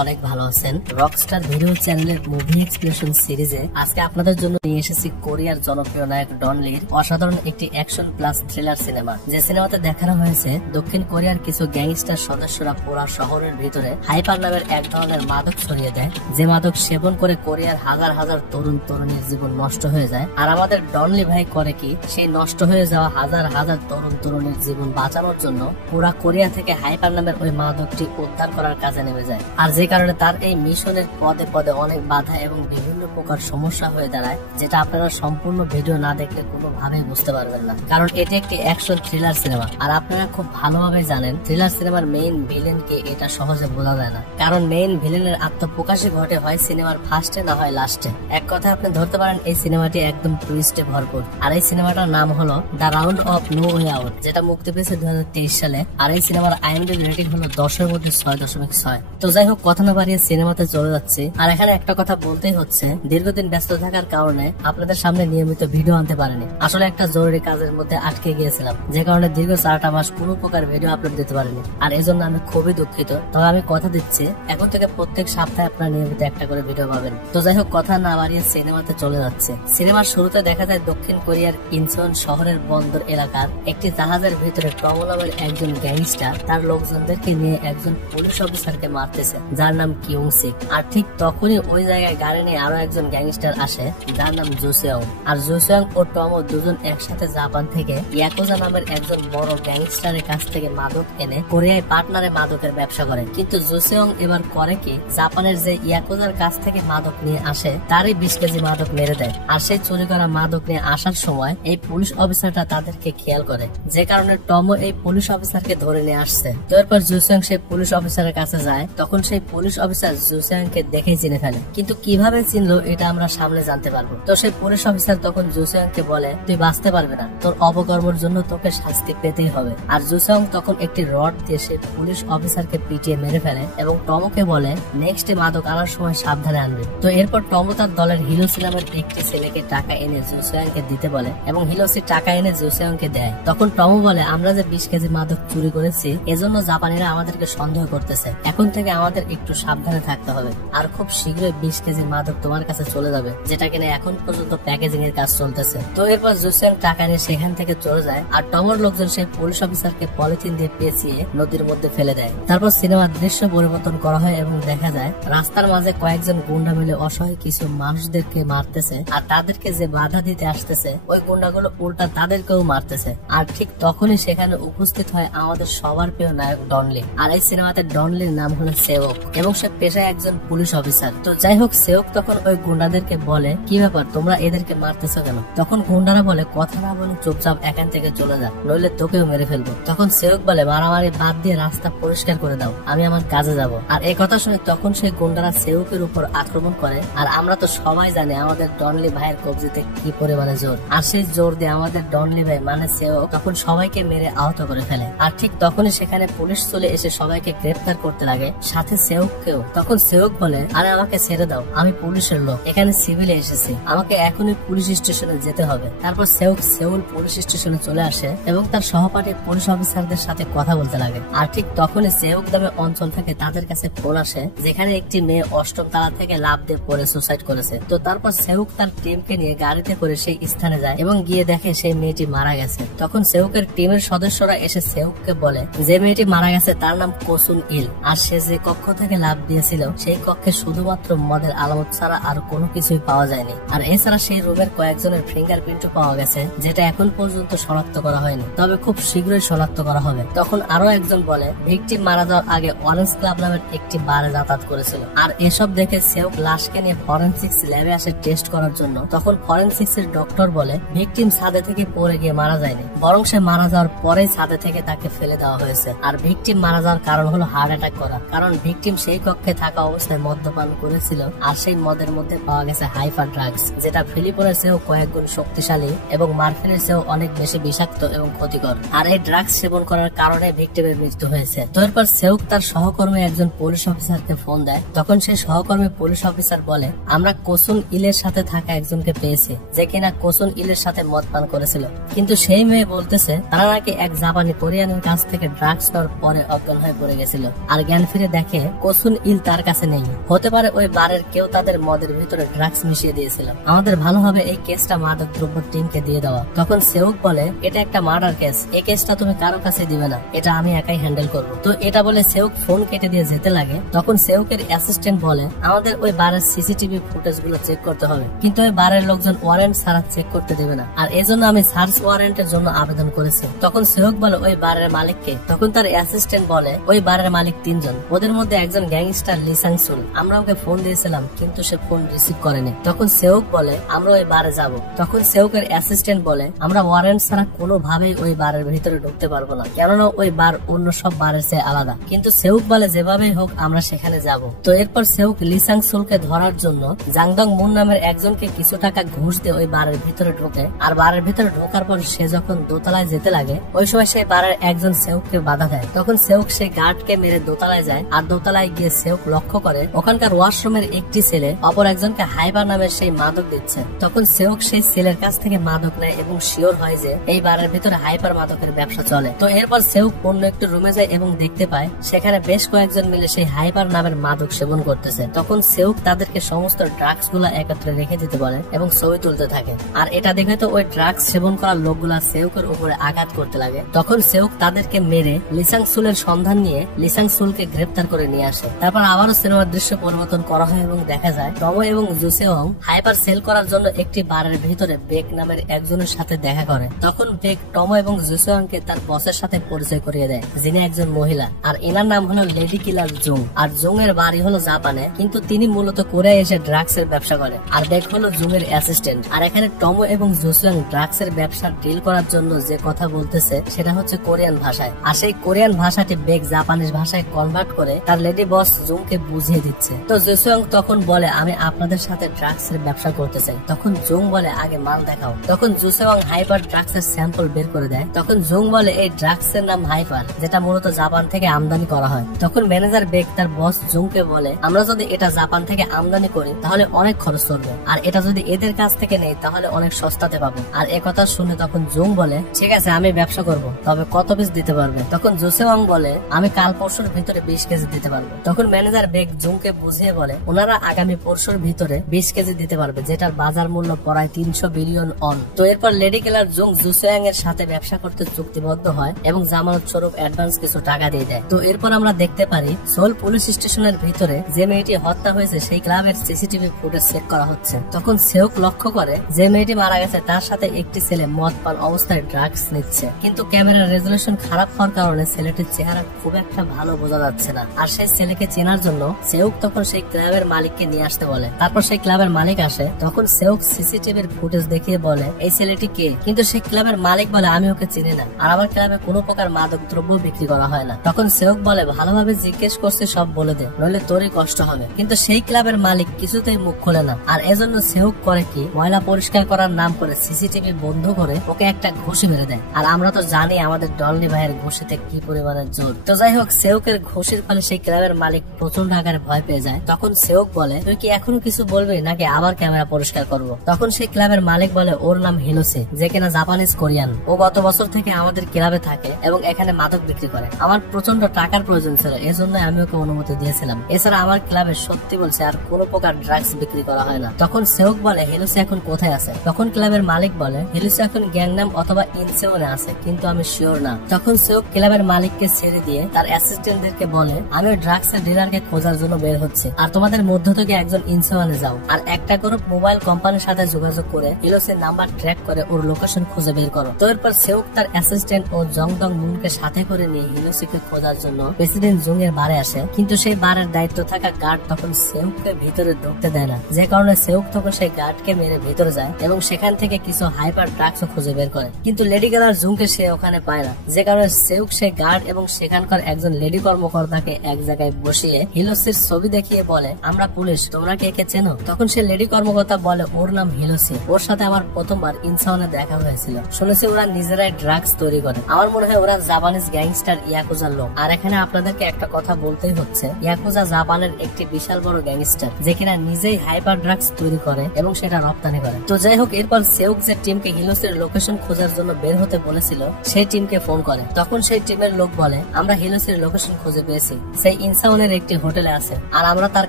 অনেক ভালো আছেন। রকস্টার ভিডিও চ্যানেলের মুভি এক্সপ্লেনেশন সিরিজে আজকে আপনাদের জন্য নিয়ে এসেছি কোরিয়ার জনপ্রিয় নায়ক ডন লির অসাধারণ একটি অ্যাকশন প্লাস থ্রিলার সিনেমা। যে সিনেমাতে দেখানো হয়েছে দক্ষিণ কোরিয়ার কিছু গ্যাংস্টার সদস্যরা পুরা শহরের ভিতরে হাইপার নামের এক ধরনের মাদক ছড়িয়ে দেয়, যে মাদক সেবন করে কোরিয়ার হাজার হাজার তরুণ তরুণীর জীবন নষ্ট হয়ে যায়। আর আমাদের ডন লি ভাই করে কি, সেই নষ্ট হয়ে যাওয়া হাজার হাজার তরুণ তরুণীর জীবন বাঁচানোর জন্য পুরা কোরিয়া থেকে হাইপার নামের ওই মাদকটি উদ্ধার করার কাজে নেমে যায়। আর যে কারণে তার এই মিশনের পদে পদে অনেক বাধা এবং বিভিন্ন প্রকার সমস্যা হয়ে দাঁড়ায়, যেটা আপনারা সম্পূর্ণ ভিডিও না দেখলে কোনোভাবেই বুঝতে পারবেন না, কারণ এটি একটি অ্যাকশন থ্রিলার সিনেমা। আর আপনারা খুব ভালোভাবে জানেন থ্রিলার সিনেমার মেইন ভিলেন কে, এটা সহজে বোঝা যায় না, কারণ মেইন ভিলেনের আত্মপ্রকাশই ঘটে হয় সিনেমার ফার্স্টে না হয় লাস্টে। এক কথায় আপনি ধরতে পারেন এই সিনেমাটি একদম টুইস্টে ভরপুর। আর এই সিনেমাটার নাম হলো the round of no way out, যেটা মুক্তি পেয়েছে 2023 সালে। আর এই সিনেমার IMDb রেটিং হলো 10-এর মধ্যে 6.6। তো যাই হোক, কথা না বাড়িয়ে সিনেমাতে চলে যাচ্ছে। আর এখানে একটা কথা বলতেই হচ্ছে, দীর্ঘদিন ব্যস্ত থাকার কারণে আপনাদের সামনে নিয়মিত ভিডিও আনতে পারিনি। আসলে একটা জরুরি কাজের মধ্যে আটকে গিয়েছিলাম, যে কারণে দীর্ঘ 4টা মাস কোনো প্রকার ভিডিও আপলোড দিতে পারিনি। আর এই জন্য আমি খুবই দুঃখিত। তবে আমি কথা দিচ্ছি, এখন থেকে প্রত্যেক সপ্তাহে আপনারা নিয়মিত একটা করে ভিডিও পাবেন। তো যাই হোক, কথা না বাড়িয়ে সিনেমাতে চলে যাচ্ছে। সিনেমার শুরুতে দেখা যায় দক্ষিণ কোরিয়ার ইনচন শহরের বন্দর এলাকার একটি জাহাজের ভিতরে টম নামের একজন গ্যাংস্টার তার লোকজনদেরকে নিয়ে একজন পুলিশ অফিসারকে মারতেছে, যার নাম কিউং সিক। আর ঠিক তখনই ওই জায়গায় গাড়ি নিয়ে আরো একজন গ্যাংস্টার আসে, যার নাম জোসেয়ং। আর জোসেয়ং ও টম দুজন একসাথে জাপান থেকে ইয়াকুজা নামের একজন বড় গ্যাংস্টারের কাছ থেকে মাদক এনে কোরিয়ায় পার্টনারে মাদকের ব্যবসা করে। কিন্তু জোসেয়ং এবার করে কি, জাপানের যে ইয়াকুজার কাছ থেকে মাদক নিয়ে আসে তারই 20 কেজি মাদক মেরে দেয়। আর সেই চুরি করা মাদক নিয়ে আসার সময় এই পুলিশ অফিসারটা তাদেরকে খেয়াল করে, যে কারণে টমো এই পুলিশ অফিসারকে ধরে নিয়ে আসছে। তো এরপর জোসেয়ং সেই পুলিশ অফিসারের কাছে যায়, তখন সেই পুলিশ অফিসার জোসেয়ংকে দেখেই চিনে ফেলে। কিন্তু কিভাবে চিনলো এটা আমরা সামনে জানতে পারবো। তো সেই পুলিশ অফিসার তখন জোসেয়ংকে বলে, তুই বাঁচতে পারবে না, তোর অপকর্মের জন্য তোকে শাস্তি পেতেই হবে। আর জোসেয়ং তখন একটি রড দিয়ে সেই পুলিশ অফিসারকে পিটিয়ে মেরে ফেলে এবং টমোকে বলে নেক্সট মাদক আনার সময় সাবধানে আনবে। তো এরপর টমো তার দলের হিলোসি নামের একটি ছেলেকে টাকা এনে জোসেয়ংকে দিতে বলে এবং হিলোসি টাকা এনে জোসেয়ংকে দেয়। তখন টমো বলে, আমরা যে 20 কেজি মাদক চুরি করেছি এজন্য জাপানিরা আমাদেরকে সন্দেহ করতেছে, এখন থেকে আমাদের একটু সাবধানে থাকতে হবে। আর খুব শীঘ্রই 20 কেজি মাদক তোমার কাছে চলে যাবে, যেটা কিনা এখন পর্যন্ত প্যাকেজিং এর কাজ চলতেছে। তো এরপর জোসেয়ং টাকা নিয়ে সেখান থেকে চলে যায়। আর টমোর লোকজন সেই পুলিশ অফিসারকে পলিথিন দিয়ে পেঁচিয়ে নদীর মধ্যে ফেলে দেয়। তারপর সিনেমার দৃশ্য পরিবর্তন করা হয় এবং দেখা যায় রাস্তার মাঝে কয়েকজন গুন্ডা মিলে অসহায় কিছু মানুষদেরকে মারতেছে। আর তাদেরকে যে বাধা দিতে আসতেছে ওই গুন্ডাগুলো উল্টা তাদেরকেও মারতেছে। আর ঠিক তখনই সেখানে উপস্থিত হয় আমাদের সবার প্রিয় নায়ক ডন লি। আর এই সিনেমাতে ডন লির নাম হলো সেওক এবং সে পেশায় একজন পুলিশ অফিসার। তো যাই হোক, সেওক তখন ওই গুন্ডাদেরকে বলে, কি ব্যাপার তোমরা এদেরকে মারতেছো কেন? তখন গুন্ডারা বলে, কথা না বলে চুপচাপ এখান থেকে চলে যা, নইলে তোকেও মেরে ফেলবো। তখন সেওক বলে, মারামারি বাদ দিয়ে রাস্তা পরিষ্কার করে দাও, আমি আমার কাজে যাব। আর এই কথা শুনে তখন সেই গুন্ডারা সেউকের উপর আক্রমণ করে। আর আমরা তো সবাই জানি আমাদের ডনলি ভাইয়ের কবজিতে কি পরিমাণে জোর, আর সেই জোর দিয়ে আমাদের ডনলি ভাই মানে সেওক তখন সবাইকে মেরে আহত করে ফেলে। আর ঠিক তখনই সেখানে পুলিশ চলে এসে সবাইকে গ্রেফতার করতে লাগে, সাথে সেউককেও। তখন সেওক বলে, আরে আমাকে ছেড়ে দাও, আমি পুলিশের লোক, এখানে সিভিলে এসেছি, আমাকে এখনই পুলিশ স্টেশনে যেতে হবে। তারপর সেওক সেউল পুলিশ স্টেশনে চলে আসে এবং তার সহপাঠী পুলিশ অফিসারদের সাথে কথা বলতে লাগে। আর ঠিক তখনই সেওক নামে অঞ্চল থেকে তাদের কাছে ফোন আসে, যেখানে একটি মেয়ে 8ম তলা থেকে লাফ দিয়ে পড়ে সুসাইড করেছে। তো তারপর সেওক তার টিমকে নিয়ে গাড়িতে করে সেই স্থানে যায় এবং গিয়ে দেখে সেই মেয়েটি মারা গেছে। তখন সেউকের টিমের সদস্যরা এসে সেউককে বলে, যে মেয়েটি মারা গেছে তার নাম কোসুন ইল, আর সে যে কক্ষ থেকে লাফ দিয়েছিল সেই কক্ষে শুধুমাত্র মদের আলামত ছাড়া আর কোনো কিছুই পাওয়া যায়নি। আর এছাড়া সেই রুমের কয়েকজনের ফিঙ্গারপ্রিন্টও পাওয়া গেছে, যেটা এখন পর্যন্ত শনাক্ত করা হয়নি, তবে খুব শীঘ্রই শনাক্ত করা হবে। তখন আরো একজন বলে, ভিকটিম মারা যাওয়ার আগে অরেঞ্জ ক্লাব নামের একটি বারে যাতায়াত করেছিল। আর এসব দেখে সেওক লাশকে নিয়ে ফরেনসিক্স ল্যাবে আসে টেস্ট করার জন্য। তখন ফরেনসিক্স এর ডক্টর বলে, ভিকটিম ছাদে থেকে পড়ে গিয়ে মারা যায়নি, বরং সে মারা যাওয়ার পরেই ছাদে থেকে তাকে ফেলে দেওয়া হয়েছে। আর ভিকটিম মারা যাওয়ার কারণ হলো হার্ট অ্যাটাক করা, কারণ ভিকটিম সেই কক্ষে থাকা অবস্থায় মদ্যপান করেছিল। আর সেই মদের মধ্যে পাওয়া গেছে হাইফার ড্রাগস, যেটা ফিলিপনের চেয়েও কয়েক গুণ শক্তিশালী এবং মার্ফিনের চেয়েও অনেক বেশি বিষাক্ত এবং ক্ষতিকর। আর এই ড্রাগস সেবন করার কারণে ভিকটিমের মৃত্যু হয়েছে। তো এরপর সেওক তার সহকর্মী একজন পুলিশ অফিসারকে ফোন দেয়। তখন সেই সহকর্মী পুলিশ অফিসার বলে, আমরা কোসুন ইলের সাথে থাকা একজনকে পেয়েছি, যে কিনা কোসুন ইলের সাথে মদ পান করেছিল। কিন্তু সেই মেয়ে বলতেছে তারা নাকি এক জাপানি কোরিয়ানের কাছ থেকে ড্রাগস নেওয়ার পরে অজ্ঞান হয়ে পড়ে গেছিল। আর জ্ঞান ফিরে দেখে কোসুন ইল তার কাছে নেই। হতে পারে ওই বারের কেউ তাদের মদের ভিতরে ড্রাগস মিশিয়ে দিয়েছিল। আমাদের ভালো হবে এই কেসটা মাদক দ্রব্য টিমকে দিয়ে দেওয়া। তখন সেউক বলে, এটা একটা মার্ডার কেস, এই কেসটা তুমি কারো কাছে দিবে না, এটা আমি একাই হ্যান্ডেল করবো। তো এটা বলে সেউক ফোন কেটে দিয়ে যেতে লাগে। তখন সেউকের অ্যাসিস্ট্যান্ট বলে, আমাদের ওই বারের সিসিটিভি ফুটেজ গুলো চেক করতে হবে, কিন্তু ওই বারের লোকজন ওয়ারেন্ট ছাড়া চেক করতে দেবে না, আর এজন্য আমি সার্চ ওয়ারেন্টের জন্য আবেদন করেছি। তখন সেউক বলে, ওই বারের মালিককে? তখন তার অ্যাসিস্ট্যান্ট বলে, ওই বারের মালিক 3 জন, ওদের মধ্যে একজন গ্যাংস্টার লিসাং সুল। আমরা ওকে ফোন দিয়েছিলাম কিন্তু সে ফোন রিসিভ করেনি। তখন সেউক বলে, আমরা ওই বারে যাব। তখন সেউকের অ্যাসিস্ট্যান্ট বলে, আমরা ওয়ারেন্ট ছাড়া কোনোভাবেই ওই বারের ভিতরে ঢুকতে পারবো না, কেননা ওই বার অন্য সব বারের চেয়ে আলাদা। কিন্তু সেউক বলে, যেভাবেই হোক আমরা সেখানে যাব। তো এরপর সেউক লিসাং সুলকে ধরার জন্য জাংদং মুন নামের একজনকে কিছু টাকা ঘুষ দিয়ে ওই বারের ভিতরে ঢোকে। আর বারের ভিতরে ঢোকার পর সে যখন দোতলায় যেতে লাগে, ওই সময় সেই বারের একজন সেউককে বাধা দেয়। তখন সেউক সেই গার্ডকে মেরে দোতলায় যায়। আর দোতলায় গিয়ে সেউক লক্ষ্য করে ওখানকার ওয়াশরুমের একটি ছেলে অপর একজনকে হাইবার নামের সেই মাদক দিচ্ছে। তখন সেউক সেই ছেলের কাছ থেকে মাদক নেয় এবং শিওর হয় যে এই বারের ভিতরে হাইপার মাদকের ব্যবসা চলে। তো এরপর সেউক অন্য একটু রুমে যায় এবং দেখতে পায় সেখানে বেশ কয়েকজন মিলে সেই হাইপার নামের মাদক সেবন করতেছে। তখন সেউক তাদেরকে সমস্ত ড্রাগস গুলা একত্রে রেখে দিতে বলে এবং ছবি তুলতে থাকে। আর এটা দেখে তো ওই ড্রাগস সেবন করা লোকগুলা সেউকের উপরে আঘাত করতে লাগে। তখন সেউক তাদেরকে মেরে লিসাং সুলের সন্ধান নিয়ে লিসাং সুলকে গ্রেপ্তার করে নিয়ে আসে। তারপর আবারও সিনেমার দৃশ্য পরিবর্তন করা হয় এবং দেখা যায় টমো এবং জুসেওং হাইপার সেল করার জন্য একটি বারের ভিতরে বেক নামের একজনের সাথে দেখা করে। তখন বেক টমো এবং জুসেওংকে তার বসের সাথে পরিচয় করিয়ে দেয়, যিনি একজন মহিলা, আর এনার নাম হলো লেডি কিলার জুং। আর জুং এর বাড়ি হলো জাপানে, কিন্তু তিনি মূলত কোরিয়ায় এসে ড্রাগস এর ব্যবসা করে। আর বেক হলো জুং এর অ্যাসিস্ট্যান্ট। আর এখানে টমো এবং জুসেওং ড্রাগস এর ব্যবসা ডিল করার জন্য যে কথা বলতেছে সেটা হচ্ছে কোরিয়ান ভাষায়। আর সেই কোরিয়ান ভাষাটি বেক জাপানিজ ভাষায় কনভার্ট করে তার লেডি বস জুংকে বুঝিয়ে দিচ্ছে। তো জুসেওং তখন বলে, আমি আপনাদের সাথে ড্রাগস এর ব্যবসা করতে চাই। তখন জুং বলে, আগে মাল দেখাও। তখন জুসেওং হাইপার ড্রাগস এর স্যাম্পল বের করে দেয়। তখন জুং বলে, এই ড্রাগস এর নাম হাইপার, যেটা মূলত জাপান থেকে আমদানি করা হয়। তখন ম্যানেজার বেক তার বস জুংকে বলে, আমরা যদি এটা জাপান থেকে আমদানি করি তাহলে অনেক খরচ করবে, আর এটা যদি এদের কাছ থেকে নেই তাহলে অনেক সস্তাতে পাবো। আর একথা শুনে তখন জুং বলে, ঠিক আছে আমি ব্যবসা করব, তবে কত পিস দিতে পারবে? তখন জুসেওং বলে, আমি কাল পরশুর ভিতরে 20 কেজি দিতে পারবো। তখন ম্যানেজার বেক জুংকে বুঝিয়ে বলে, ওনারা আগামী পরশুর ভিতরে 20 কেজি দিতে পারবে, যেটার বাজার মূল্য প্রায় 300 বিলিয়ন অন। তো এরপর লেডি কিলার জুং জুসেওং এর সাথে ব্যবসা করতে চুক্তিবদ্ধ হয় এবং জামানত স্বরূপ অ্যাডভান্স কিছু টাকা দিয়ে দেয়। তো এরপর আমরা দেখতে পারি সোল পুলিশ স্টেশনের ভিতরে যে মেয়েটি হত্যা হয়েছে সেই ক্লাবের সিসিটিভি ফুটেজ চেক করা হচ্ছে। তখন সেউক লক্ষ্য করে যে মেয়েটি মারা গেছে তার সাথে একটি ছেলে মদ পান অবস্থায় ড্রাগস নিচ্ছে, কিন্তু ক্যামেরার রেজুলেশন খারাপ হওয়ার কারণে ছেলেটির চেহারা খুব একটা ভালো বোঝা যাচ্ছে না। আর সেই ছেলেকে চেনার জন্য সেউক তখন সেই ক্লাবের মালিককে নিয়ে আসতে বলে। তারপর সেই ক্লাবের মালিক আসে। তখন সেউক সিসিটিভির ফুটেজ দেখিয়ে বলে, এই ছেলেটি কে? কিন্তু সেই ক্লাবের মালিক বলে, আমি ওকে চিনি না, আর আমার ক্লাবে কোনো প্রকার মাদক দ্রব্য বিক্রি করা হয় না। তখন সেউক বলে, ভালোভাবে জিজ্ঞেস করছে সব বলে দে, নইলে তোরই কষ্ট হবে। কিন্তু সেই ক্লাবের মালিক কিছুতেই মুখ খোলে না। আর এজন্য সেউক করে কি, ময়লা পরিষ্কার করার নাম করে সিসিটিভি বন্ধ করে ওকে একটা ঘুষি মেরে দেয়। আর আমরা তো জানি আমাদের ডলনি ভাইয়ের ঘুষিতে কি পরিমাণের জোর। তো যাই হোক, সেউকের ঘুষির ফলে সেই ক্লাবের মালিক প্রচন্ড আকারে ভয় পেয়ে যায়। তখন সেউক বলে, তুই কি এখনো কিছু বলবি নাকি আবার ক্যামেরা পরিষ্কার করবো? তখন সেই ক্লাবের মালিক বলে, ওর নাম হিলোসে, যে কিনা জাপানিজ কোরিয়ান। ও গত বছর থেকে আমাদের ক্লাবে থাকে এবং এখানে মাদক বিক্রি করে। আমার প্রচন্ড টাকার প্রয়োজন ছিল, এজন্য আমি ওকে অনুমতি দিয়েছিলাম। এছাড়া আমার ক্লাবে সত্যি বলছে আর কোনো প্রকার ড্রাগস বিক্রি করা হয় না। তখন সেউক বলে, হিলোসে এখন কোথায় আছে? তখন ক্লাবের মালিক বলে, হিলোসে এখন গ্যাংনাম অথবা ইনসেওনে আছে, কিন্তু আমি শিওর না। তখন সেউক ক্লাবের মালিককে ছেড়ে দিয়ে তার অ্যাসিস্ট্যান্টদেরকে বলে, আমি ওই ড্রাগস এর ডিলারকে খোঁজার জন্য বের হচ্ছে, আর তোমাদের মধ্য থেকে একজন ইনসেওনে যাও। আর একটা গ্রুপ মোবাইল কোম্পানির সাথে যোগাযোগ করে হিলোসের নাম্বার ট্র্যাক করে ওর লোকেশন খুঁজে বের করো। তো এরপর সেউক তার অ্যাসিস্ট্যান্ট ও জংদং মুনকে সাথে করে নিয়ে হিলোসিকে খোঁজার জন্য প্রেসিডেন্ট জুং এর বারে আসে। কিন্তু সেই বারের দায়িত্ব থাকা গার্ড তখন সেউককে ভিতরে ঢুকতে দেয় না, যে কারণে সেউক তখন সেই গার্ডকে মেরে ভিতরে যায় এবং সেখান থেকে কিছু হাইপার ড্রাগস খুঁজে বের করে। কিন্তু লেডি গালার জুংকে সে ওখানে পায় না, যে কারণে সেউক সেই গার্ড এবং সেখানকার একজন লেডি কর্মকর্তাকে এক জায়গায় বসিয়ে হিলোসির ছবি দেখিয়ে বলে, আমরা পুলিশ, তোমরা কে কে চেনো? তখন সে লেডি কর্মকর্তা বলে, ওর নাম হিলোসি, ওর সাথে আমার প্রথমবার ইনসাওনে দেখা হয়েছিল। শুনেছি ওরা নিজেরাই ড্রাগস তৈরি করে। আমার মনে হয় ওরা জাপানিজ গ্যাংস্টার ইয়াকুজার লোক। আর এখানে আপনাদেরকে একটা কথা বলতেই হচ্ছে, ইয়াকুজা জাপানের একটি বিশাল বড় গ্যাংস্টার, যে কিনা নিজেই হাইপার ড্রাগস তৈরি করে এবং সেটা রপ্তানি করে। তো যাই হোক, এরপর সেউক যে টিমকে হিলোসির লোকেশন খোঁজার জন্য বের হতে বলেছিল সেই টিমকে ফোন করে। তখন সেই টিমের লোক বলে, আমরা হিলোসির লোকেশন খুঁজে পেয়েছি, সেই ইনসাউনের একটি হোটেলে আছে আর আমরা তার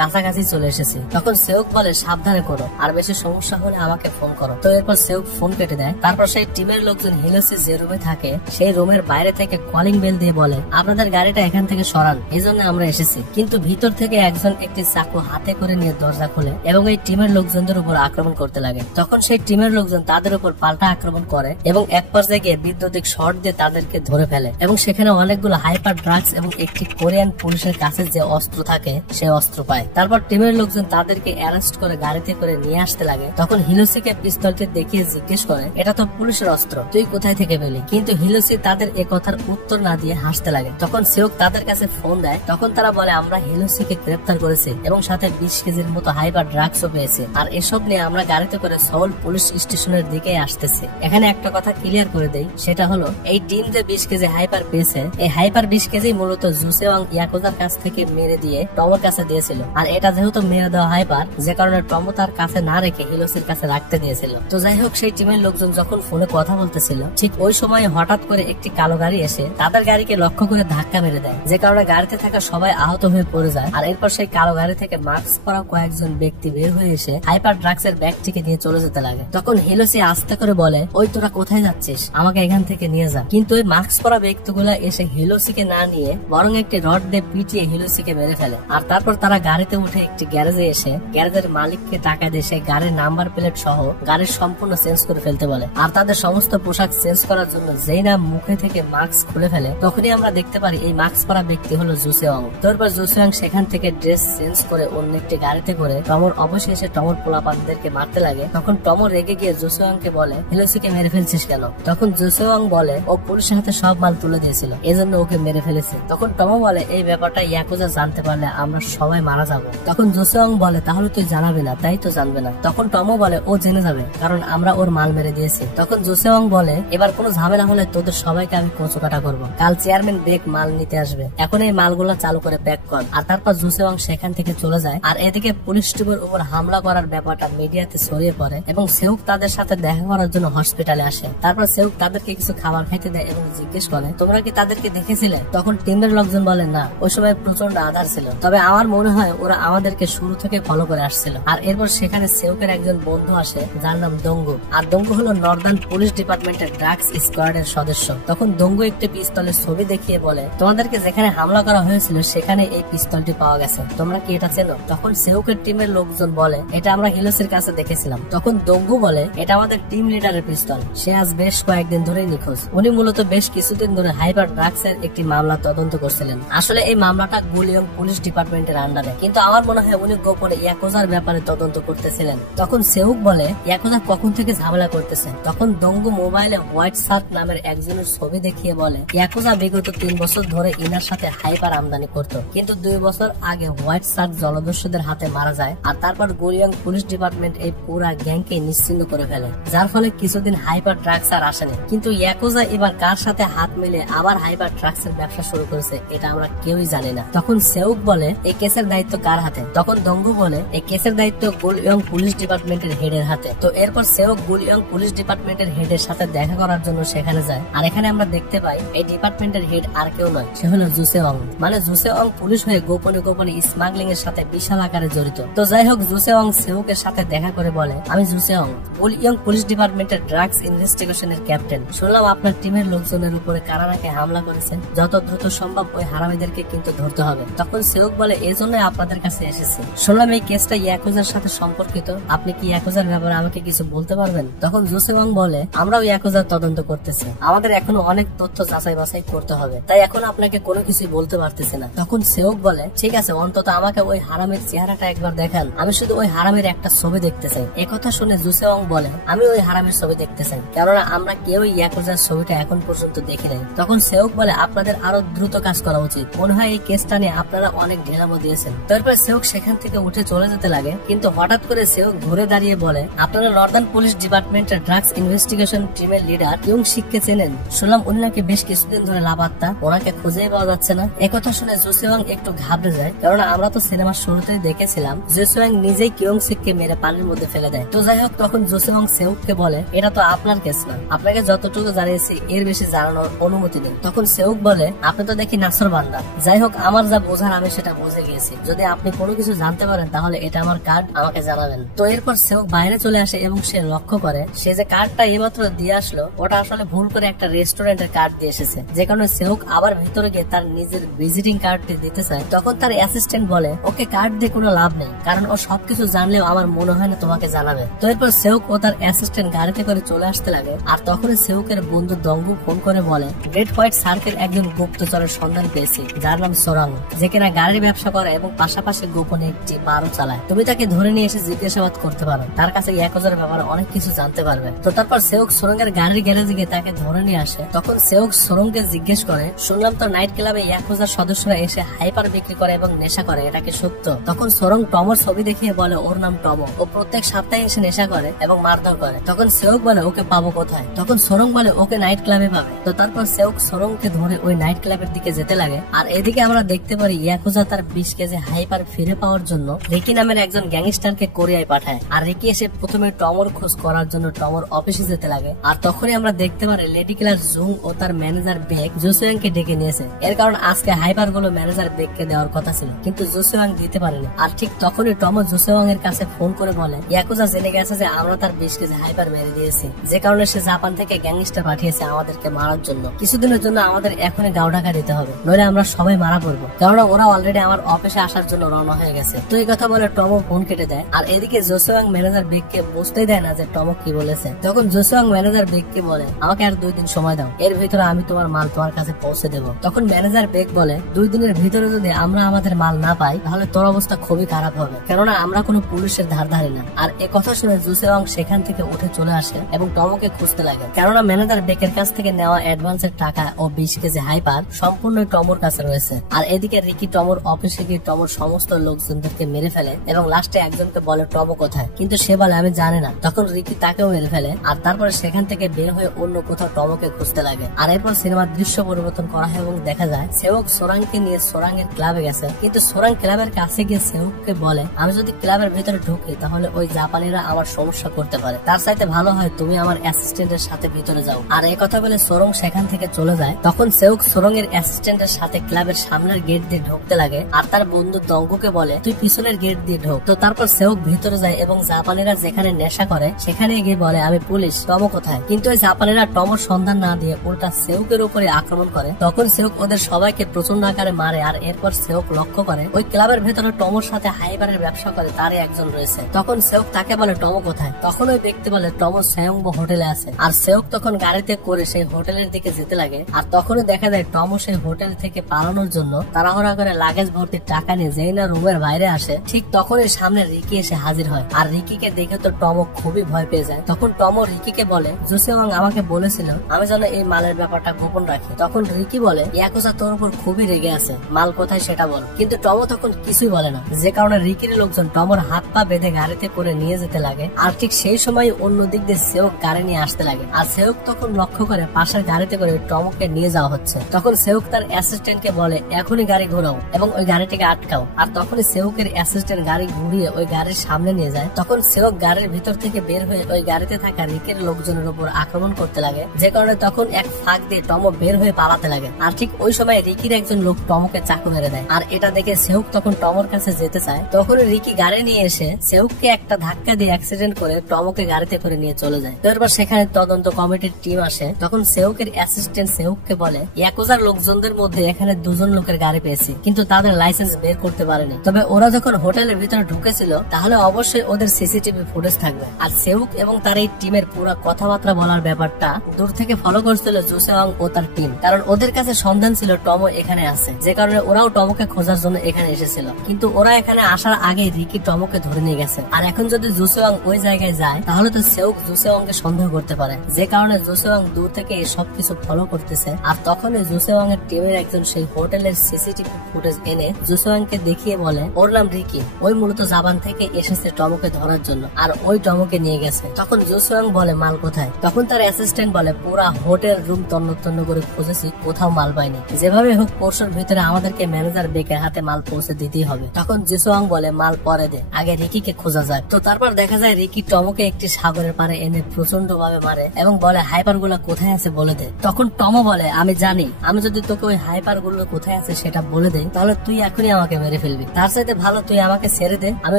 কাছাকাছি চলে এসেছি। তখন সেউক বলে সাবধানে করো, আর বেশি সমস্যা হলে আমাকে ফোন করো। তো এরপর সেউক ফোন কেটে দেয়। তারপর সেই টিমের লোকজন হিলোসি যে রুমে থাকে সেই রুমের বাইরে থেকে কলিং বেল দিয়ে বলে আপনাদের গাড়িটা এখান থেকে সরান, এই জন্য আমরা এসেছি। কিন্তু ভিতর থেকে একজন একটি চাকু হাতে করে নিয়ে দরজা খুলে এবং এই টিমের লোকজনদের উপর আক্রমণ করতে লাগে। তখন সেই টিমের লোকজন তাদের উপর পাল্টা আক্রমণ করে এবং এক পর্যায়ে গিয়ে বিদ্যুতিক শর্ট দিয়ে তাদেরকে ধরে ফেলে এবং সেখানে অনেকগুলো হাইপার ড্রাগস এবং একটি কোরিয়ান পুলিশের কাছে যে অস্ত্র থাকে সে অস্ত্র পায়। তারপর টিমের লোকজন তাদেরকে অ্যারেস্ট করে গাড়িতে করে নিয়ে আসতে লাগে। তখন হিলোসিকে পিস্তলটি দেখিয়ে জিজ্ঞেস করে এটা তো পুলিশের অস্ত্র, তুই কোথায় থেকে পেলি? কিন্তু হিলোসি তাদের এ কথার উত্তর না দিয়ে হাসতে লাগে। তখন সেউক তাদের কাছে ফোন দেয়। তখন তারা বলে আমরা হিলোসিকে গ্রেফতার করেছি এবং সাথে 20 কেজির মতো হাইপার ড্রাগসও পেয়েছি, আর এসব নিয়ে আমরা গাড়িতে করে সোল পুলিশ স্টেশনের দিকে আসতেছি। এখানে একটা কথা ক্লিয়ার করে দেই, সেটা হলো এই টিম যে 20 কেজি হাইপার পেয়েছে, এই হাইপার 20 কেজি মূলত জুসেওয়াং ইয়াকুজার কাছ থেকে মেরে দিয়ে টমোর কাছে দিয়েছিল। আর এটা যেহেতু মেরে দেওয়া হাইপার, যে কারণে টমো তার কাছে না রেখে হিলোসির কাছে রাখতে দিয়েছিল। তো যাই হোক, সেই টিমের লোকজন যখন ফোনে কথা বলতেছিল ঠিক ওই সময় হঠাৎ করে একটি কালো গাড়ি এসে তাদের গাড়িকে লক্ষ্য করে ধাক্কা মেরে দেয়, যে কারণে গাড়িতে থাকা সবাই আহত হয়ে পড়ে যায়। আর এরপর সেই কালো গাড়ি থেকে মাস্ক পরা কয়েকজন ব্যক্তি বের হয়ে এসে হাইপার ড্রাগসের ব্যাগটিকে নিয়ে চলে যেতে লাগে। তখন হিলোসি আস্তে করে বলে ওই তোরা কোথায় যাচ্ছিস, আমাকে এখান থেকে নিয়ে যা। কিন্তু ওই মাস্ক পরা ব্যক্তিগুলা এসে হিলোসিকে না নিয়ে বরং একটি রড দিয়ে পিটিয়ে হিলোসিকে মেরে ফেলে। আর তারপর তারা গাড়িতে উঠে একটি গ্যারেজে এসে গ্যারেজের মালিককে টাকা দিয়ে সে গাড়ির নাম্বার প্লেট সহ গাড়ির সম্পূর্ণ চেঞ্জ করে ফেলতে বলে। আর তাদের সমস্ত পোশাক চেঞ্জ করার জন্য যেই না মুখে থেকে মাস্ক খুলে ফেলে, তখনই আমরা দেখতে পারি এই মাস্ক পরা ব্যক্তি হলো জুসেওয়াং। তারপর জুসেওয়াং সেখান থেকে ড্রেস চেঞ্জ করে অন্য একটি গাড়িতে করে টমোর অবশেষে টমোর পোলাপানদেরকে মারতে লাগে। তখন টমো রেগে গিয়ে জুসেওয়াংকে বলে হিলোসিকে মেরে ফেলছিস কেন? তখন জুসেওয়াং বলে ও পুলিশের হাতে সব মাল তুলে দিয়েছিল, এজন্য ওকে মেরে ফেলেছে। তখন টমো বলে এই ব্যাপারটা ইয়াকুজা জানতে পারলে আমরা সবাই মারা যাবো। তখন জুসেওয়াং বলে তাহলে তুই জানাবি না? তাই তো জানবে না। তখন টমো বলে ও জেনে যাবে, কারণ আমরা ওর মাল মেরে দিয়েছি। তখন জুসেওয়াং বলে এবার কোনো ঝামেলা হলে তোদের সবাইকে আমি কচু কাটা করবো। কাল চেয়ারম্যান বেগ মাল নিতে আসবে, এখন এই মালগুলো চালু করে প্যাক কর। আর তারপর জুসেওয়াং সেখান থেকে চলে যায়। আর এদিকে পুলিশ টিমের উপর হামলা করার ব্যাপারটা মিডিয়াতে ছড়িয়ে পড়ে এবং সেউক তাদের সাথে দেখা করার জন্য হসপিটালে আসে। তারপর সেউক তাদেরকে কিছু খাবার খাইতে দেয় এবং জিজ্ঞেস করে তোমরা কি তাদেরকে দেখেছিলে? তখন টিমের লোকজন বলে না, ওই সময় প্রচন্ড আধার ছিল, তবে আমার মনে হয় ওরা আমাদেরকে শুরু থেকে ফলো করে আসছিল। আর এরপর সেখানে সেউকের একজন বন্ধু আসে যার নাম দঙ্গু। আর দঙ্গু হলো নর্দার্ন পুলিশ ডিপার্টমেন্টের ড্রাগস স্কোয়াডের সদস্য। তখন দঙ্গু একটি পিস্তলের ছবি দেখিয়ে বলে তোমাদেরকে যেখানে হামলা করা হয়েছিল সেখানে এই পিস্তলটি পাওয়া গেছে, তোমরা কি এটা চেনো? তখন সেউকের টিমের লোকজন বলে এটা আমরা হিলোসির কাছে দেখেছিলাম। তখন দঙ্গু বলে এটা আমাদের টিম লিডারের পিস্তল, সে আজ বেশ কয়েকদিন ধরে নিখোঁজ। উনি মূলত বেশ কিছুদিন ধরে হাইপার ড্রাগস এর একটি মামলা তদন্ত করছিলেন। আসলে এই মামলাটা গুলিয়ং পুলিশ ডিপার্টমেন্টের আন্ডারে, কিন্তু আমার মনে হয় উনি গোপনে ইয়াকুজার ব্যাপারে তদন্ত করতেছিলেন। তখন সেউক বলে ইয়াকুজা কখন থেকে ঝামেলা করতেছে। তখন দঙ্গু মোবাইলে হোয়াইট শার্ক নামের একজনের ছবি দেখিয়ে বলে ইয়াকুজা বিগত 3 বছর ধরে ইনার সাথে হাইপার আমদানি করত, কিন্তু 2 বছর আগে হোয়াইট শার্ক জলদস্যুদের হাতে মারা যায়। আর তারপর গুলিয়ং পুলিশ ডিপার্টমেন্ট এই পুরা গ্যাংকে নিশ্চিহ্ন করে ফেলে, যার ফলে কিছুদিন হাইপার ড্রাগস আর আসেনি। কিন্তু ইয়াকুজা এবার কার সাথে হাত মিলে আবার হাইপার ড্রাগস এর ব্যবসা শুরু করেছে এটা আমরা কেউই জানি না। তখন সেউক বলে এই কেসের দায়িত্ব কার হাতে? তখন দঙ্গু বলে এই কেসের দায়িত্ব গুলিয়ং পুলিশ ডিপার্টমেন্টের হেডের হাতে। তো এরপর সেউক গুলিয়ং পুলিশ ডিপার্টমেন্টের হেডের সাথে দেখা করার জন্য সেখানে যায়। আর এখানে আমরা দেখতে পাই এই ডিপার্টমেন্টের হেড আর কেউ নয়, সে হলো জুসেওয়াং। মানে জুসেওয়াং পুলিশ হয়ে গোপনে গোপনে স্মাগলিং এর সাথে বিশাল আকারে জড়িত। তো যাই হোক, জুসেওয়াং সেউকের সাথে দেখা করে বলে আমি জুসেওয়াং, গুলিয়ং পুলিশ ডিপার্টমেন্টের ড্রাগস ইনভেস্টিগেশনের ক্যাপ্টেন। শুনলাম আপনার টিমের লোকজনের উপরে কারানাকে হামলা করেছেন, যত দ্রুত সম্ভব ওই হারামিদেরকে কিন্তু ধরতে হবে। তখন সেউক বলে এই জন্যই আপনাদের কাছে এসেছি, শুনলাম এই কেসটা ইয়াকুজার সাথে সম্পর্কিত, আপনি কি ইয়াকুজার ব্যাপারে আমাকে কিছু বলতে পারবেন? তখন জুসেওয়াং বলে আমরাও ইয়াকুজার তদন্ত করতেছি, আমাদের এখনো অনেক তথ্য যাচাই বাছাই করতে হবে, তাই এখন আপনাকে কোনো কিছু বলতে পারতেছি না। তখন সেউক বলে ঠিক আছে, অন্তত আমাকে ওই হারামের চেহারাটা একবার দেখান, আমি শুধু ওই হারামের একটা ছবি দেখতে চাই। একথা শুনে জুসেওয়াং বলে আমি ওই হারামের ছবি দেখতে চাই, কেননা আমরা কেউ ইয়াকুজার ছবিটা এখন পর্যন্ত দেখি নাই। তখন সেউক বলে আপনাদের আরো দ্রুত কাজ করা উচিত, মনে হয় এই কেসটা নিয়ে আপনারা অনেক ঢেলামো দিয়েছেন। তারপর সেউক সেখান থেকে উঠে চলে যেতে লাগে, কিন্তু হঠাৎ করে সেউক ঘুরে দাঁড়িয়ে বলে আপনারা নর্দার্ন পুলিশ ডিপার্টমেন্টের ড্রাগস ইনভেস্টিগেশন টিমের লিডার ইয়ং শিখকে চেনেন? শুনলাম উনি নাকি বেশ কিছুদিন ধরে লাপাত্তা, ওনাকে খুঁজেই পাওয়া যাচ্ছে না। একথা শুনে জুসেওয়াং একটু ঘাবড়ে যায়, কারণ আমরা তো সিনেমার শুরুতেই দেখেছিলাম জুসেওয়াং নিজেই কিয়ং শিখকে মেরে পানির মধ্যে ফেলে দেয়। তো যাই হোক, তখন জুসেওয়াং সেউককে বলে এটা তো আপনার কেস না, আপনাকে যতটুকু জানিয়েছি এর বেশি জানানোর অনুমতি নেই। তখন সেউক বলে আপনি তো দেখি নাসর বান্দা, যাই হোক আমার যা বোঝার আমি সেটা বুঝে গেছি। যদি আপনি কোনো কিছু জানতে পারেন তাহলে এটা আমার কার্ড, আমাকে জানাবেন। তো এরপর সেও বাইরে চলে আসে এবং সে লক্ষ্য করে সে যে কার্ডটা এইমাত্র দিয়ে আসলো ওটা আসলে ভুল করে একটা রেস্টুরেন্টের কার্ড দিয়ে এসেছে, যে কারণে সেওক আবার ভিতরে গিয়ে তার নিজের ভিজিটিং কার্ডটি দিতে চায়। তখন তার অ্যাসিস্ট্যান্ট বলে ওকে কার্ড দিয়ে কোনো লাভ নেই, কারণ ও সবকিছু জানলেও আমার মনে হয় না তোমাকে জানাবে। তো এরপর সেওক ও তার অ্যাসিস্ট্যান্ট গাড়িতে করে চলে আসতে লাগে। আর তখনই সেউকের বন্ধু দঙ্গু ফোন করে বলে গ্রেট হোয়াইট সার্কেল একজন গুপ্তচরের সন্ধান পেয়েছি যার নাম সোরাং, যে কিনা গাড়ির ব্যবসা করে এবং পাশাপাশি গোপনে একটি বারও চালায়। তুমি তাকে ধরে নিয়ে এসে জিজ্ঞাসাবাদ করতে পারো, তার কাছে ইয়াকুজার ব্যাপারে অনেক কিছু জানতে পারবে। তো তারপর সেওক সোরাংয়ের গাড়ির গ্যারেজে গিয়ে তাকে ধরে নিয়ে আসে। তখন সেওক সোরাংকে জিজ্ঞেস করে শুনলাম তো নাইট ক্লাবে ইয়াকুজার সদস্যরা এসে হাইপার বিক্রি করে এবং নেশা করে, এটা কি সত্য? তখন সোরাং টমর ছবি দেখিয়ে বলে ওর নাম টম, ও প্রত্যেক সপ্তাহে এসে নেশা করে এবং মারধর করে। তখন সেওক বলে ওকে পাবো কোথায়? তখন সোরাং বলে ওকে নাইট ক্লাবে পাবে। তো তারপর সেওক সোরাংকে ধরে ওই নাইট ক্লাবের দিকে যেতে লাগে। আর এদিকে আমরা দেখতে পারি ইয়াকুজা তার 20 কেজি হাইপার ফিরে পাওয়ার জন্য রিকি নামের একজন গ্যাংস্টারকে কোরিয়ায় পাঠায়। আর রিকি এসে প্রথমে টমর খোঁজ করার জন্য টমর অফিসে যেতে লাগে। আর তখনই আমরা দেখতে পারি লেডি কিলার জুং ও তার ম্যানেজার বেক জোসুয়াংকে ডেকে নিয়েছে। এর কারণ আজকে হাইপার গুলো ম্যানেজার বেককে দেওয়ার কথা ছিল, কিন্তু জোসুয়াং দিতে পারেনি। আর ঠিক তখনই টমর জোসুয়াং এর কাছে ফোন করে বলে ইয়াকুজা জেনে গেছে যে আমরা তার 20 কেজি হাইপার মেরে দিয়েছি, যে কারণে সে জাপান থেকে গ্যাংস্টার পাঠিয়েছে আমাদেরকে মারার জন্য। কিছুদিনের জন্য আমাদের এখনই গাউডাকা দিতে হবে, নইলে আমরা সবাই মারা পড়বো, কারণ ওরা অলরেডি আমার অফিসে আসার জন্য রওনা হয়ে গেছে। তো এই কথা বলে টমো ফোন কেটে দেয়। আর এদিকে জোসুয়াং ম্যানেজার বেককে বুঝতেই দেয় না যে টমো কি বলেছে। তখন জোসুয়াং ম্যানেজার বেককে বলে আমাকে আর 2 দিন সময় দাও, এর ভিতরে আমি তোমার মাল তোমার কাছে পৌঁছে দেবো। তখন ম্যানেজার বেক বলে 2 দিনের ভিতরে যদি আমরা আমাদের মাল না পাই তাহলে তোর অবস্থা খুবই খারাপ হবে, কেননা আমরা কোনো পুলিশের ধার ধারি না। আর এ কথা শুনে জোসুয়াং সেখান থেকে উঠে চলে আসে এবং টমোকে খুঁজতে লাগে, কেননা ম্যানেজার বেকের কাছ থেকে নেওয়া অ্যাডভান্সের টাকা ও 20 কেজি হাইপার সম্পূর্ণ টমোর কাছে রয়েছে। আর এদিকে রিকি টমোর অফিসে গিয়ে টমোর সমস্ত লোকজনদেরকে মেরে ফেলে এবং লাস্টে একজনকে বলে টমো কোথায়, কিন্তু সে বলে আমি জানি না। তখন রিকি তাকেও মেরে ফেলে। আর তারপরে সেখান থেকে বের হয়ে অন্য কোথাও টমোকে খুঁজতে লাগে। আর এরপর সিনেমার দৃশ্য পরিবর্তন করা হয় এবং দেখা যায় সেওক সোরাংকে নিয়ে সোরাং এর ক্লাবে গেছে, কিন্তু সোরাং ক্লাবের কাছে গিয়ে সেউককে বলে আমি যদি ক্লাবের ভিতরে ঢুকি তাহলে ওই জাপানিরা আমার সমস্যা করতে পারে, তার চাইতে ভালো হয় তুমি আমার অ্যাসিস্ট্যান্টের সাথে ভিতরে যাও। আর এই কথা বলে সোরং সেখান থেকে চলে যায়। তখন সেউক সোরং এর অ্যাসিস্ট্যান্টের সাথে ক্লাবের সামনের গেট দিয়ে ঢুকতে লাগে। আর তার বন্ধু দঙ্গুকে বলে তুই পিছনের গেট দিয়ে ঢোক। তো তারপর সেউক ভিতরে যায় এবং জাপানিরা যেখানে নেশা করে সেখানে গিয়ে বলে আমি পুলিশ, টমো কোথায়? কিন্তু ওই জাপানিরা টমোর সন্ধান না দিয়ে উল্টা সেউকের উপরে আক্রমণ করে। তখন সেউক ওদের সবাইকে প্রচন্ড আকারে মারে। আর এরপর সেউক লক্ষ্য করে ওই ক্লাবের ভেতরে টমোর সাথে হাইবারের ব্যবসা করে তারই একজন রয়েছে। তখন সেউক তাকে বলে টমো কোথায়? তখন ওই ব্যক্তি বলে টমো সেয়ংবো হোটেলে আছে। আর সেউক তখন গাড়িতে করে সেই হোটেলের দিকে যেতে লাগে। আর তখনই দেখা যায় টমো সেই হোটেল থেকে পালানোর জন্য তাড়াহুড়া করে লাগেজ ভর্তি টাকা নিয়ে যেই না রুমের বাইরে আসে, ঠিক তখনই সামনে রিকি এসে হাজির হয়। আর রিকিকে দেখে তো টমো খুবই ভয় পেয়ে যায়। তখন টমো রিকিকে বলে জোসেওয়াং আমাকে বলেছিল আমি যেন এই মালের ব্যাপারটা গোপন রাখি। তখন রিকি বলে ইয়াকুজা তোর উপর খুবই রেগে আছে, মাল কোথায় সেটা বল। কিন্তু টমো তখন কিছুই বলে না, যে কারণে রিকির লোকজন টমোর হাত পা বেঁধে গাড়িতে করে নিয়ে যেতে লাগে। আর ঠিক সেই সময় অন্য দিক দিয়ে সেওক গাড়ি নিয়ে আসতে লাগে। আর সেওক তখন লক্ষ্য করে পাশের গাড়িতে করে টমোকে নিয়ে যাওয়া হচ্ছে। তখন সেওক তার অ্যাসিস্ট্যান্টকে বলে এখনই গাড়ি ঘোরাও এবং ওই গাড়িটিকে আটকাও। আর তখনই সেউকের অ্যাসিস্ট্যান্ট গাড়ি ঘুরিয়ে ওই গাড়ির সামনে নিয়ে যায়। তখন সেওক গাড়ির ভিতর থেকে বের হয়ে ওই গাড়িতে থাকা রিকের লোকজনের উপর আক্রমণ করতে লাগে, যে কারণে তখন এক ফাঁক দিয়ে টমো বের হয়ে পালাতে লাগে। আর ঠিক ওই সময় রিকির একজন লোক টমোকে চাকু মেরে দেয়। আর এটা দেখে সেউক তখন টমোর কাছে যেতে চায়। তখন রিকি গাড়ি নিয়ে এসে সেউককে একটা ধাক্কা দিয়ে অ্যাক্সিডেন্ট করে টমোকে গাড়িতে করে নিয়ে চলে যায়। তারপর সেখানে তদন্ত কমিটির টিম আসে। তখন সেউকের অ্যাসিস্ট্যান্ট সেউককে বলে ইয়াকুজার লোকজনদের মধ্যে এখানে 2 জন লোকের গাড়ি পেয়েছি, কিন্তু তাদের লাইসেন্স বের করতে পারেনি। তবে ওরা যখন হোটেলের ভিতরে ঢুকেছিল তাহলে অবশ্যই ওদের সিসিটিভি ফুটেজ থাকবে। আর সেউক এবং তার এই টিমের পুরো কথাবার্তা বলার ব্যাপারটা দূর থেকে ফলো করছিল জোসেওয়াং ও তার টিম, কারণ ওদের কাছে সন্ধান ছিল টমো এখানে আছে, যে কারণে ওরাও টমোকে খোঁজার জন্য এখানে এসেছিল। কিন্তু ওরা এখানে আসার আগে রিকি টমোকে ধরে নিয়ে গেছে। আর এখন যদি জোসেওয়াং ওই জায়গায় যায় তাহলে তো সেউক জোসেওয়াংকে সন্দেহ করতে পারে, যে কারণে জোসেওয়াং দূর থেকে এই সবকিছু ফলো করতেছে। আর তখনই জোসেওয়াং এর টিমের একজন সেই হোটেলের সিসিটিভি ফুটেজ এনে জোসেওয়াংকে দেখিয়ে বলে ওর নাম রিকি, ওই মূলত জাপান থেকে এসেছে টমোকে ধরার জন্য আর ওই টমোকে নিয়ে গেছে। তখন জোসেওয়াং বলে মাল কোথায়? তখন তার অ্যাসিস্ট্যান্ট বলে পুরা হোটেল রুম তন্ন করে খুঁজেছি, কোথাও মাল পাইনি, যেভাবে হোক পরশুর ভিতরে আমাদেরকে ম্যানেজার বেকের হাতে মাল পৌঁছে দিতেই হবে। তখন জোসেওয়াং বলে মাল পরে দে, আগে রিকিকে খোঁজা যায়। তো তারপর দেখা যায় রিকি টমোকে একটি সাগরের পারে এনে প্রচন্ড ভাবে মারে এবং বলে হাইপার গুলো কোথায় আছে বলে দে। তখন টমো বলে আমি জানি, আমি যদি তোকে ওই হাইপার গুলো কোথায় আছে সেটা বলে দেই তাহলে তুই এখনই আমাকে মেরে ফেলবি, তার চাইতে ভালো তুই আমাকে ছেড়ে দে, আমি